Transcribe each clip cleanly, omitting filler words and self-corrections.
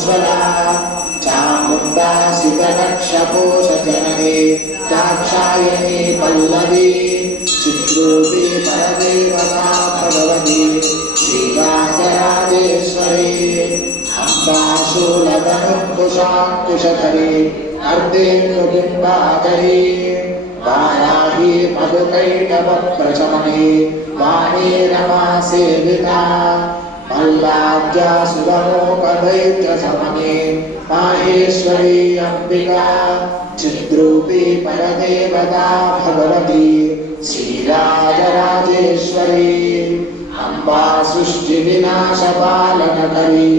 कमलोज्ज्वला चामुण्डा सितनक्षपोषजननी दाक्षायणी पल्लवी चिद्रूपी परदेवता भगवती श्रीराजराजेश्वरी अम्बाशूलधनुर्कुशाङ्कुशधरी अर्धेन्दुबिम्बाकरी वाराही मधुकैटवप्रचमनी वाणी रमा सेविता मल्लाद्या सुरमोकदैत्यशमनी माहेश्वरी अम्बिका चिद्रूपी परदेवता भगवती श्रीराजराजेश्वरी अम्बा सृष्टिविनाशपालनकरी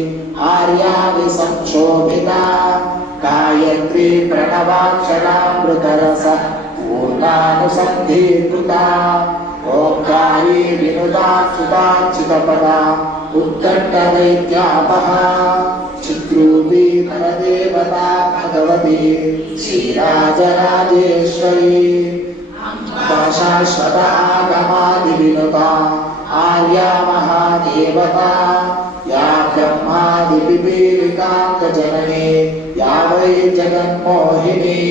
आर्यादिसंशोभिता गायत्री प्रणवाक्षरामृतरस पूर्णानुसन्धीकृता ओंकारी विनुता सुताच्युतपदा उद्दण्डदैत्यापहा चिद्रूपी परदेवता भगवती श्रीराजराजेश्वरी शाश्वत आगमादिविनुता आर्या महादेवता या ब्रह्मादिपिपीलिकाङ्गजननी या वै जगन्मोहिनी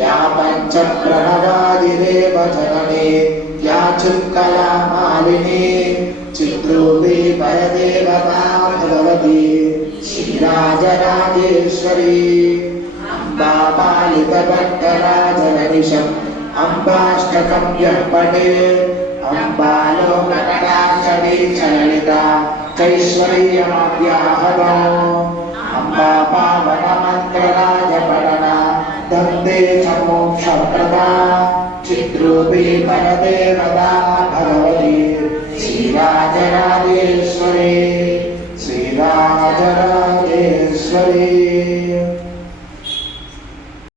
या पञ्चप्रणवादिदेव जननी या चित्कला मालिनी चिद्रूपी परदेवता भगवती श्रीराजराजेश्वरी अम्बा बालिकभट्टराजननिशम् अम्बाष्टकं यः पठेत् अम्बा लोककटाक्षणी चलिता चैश्वर्यमाव्याहतो अम्बा पावनमन्त्रराजपठना दन्ते च मोक्षप्रदा चिद्रूपी परदेवता भगवती श्रीराजराजेश्वरी श्रीराजराजेश्वरी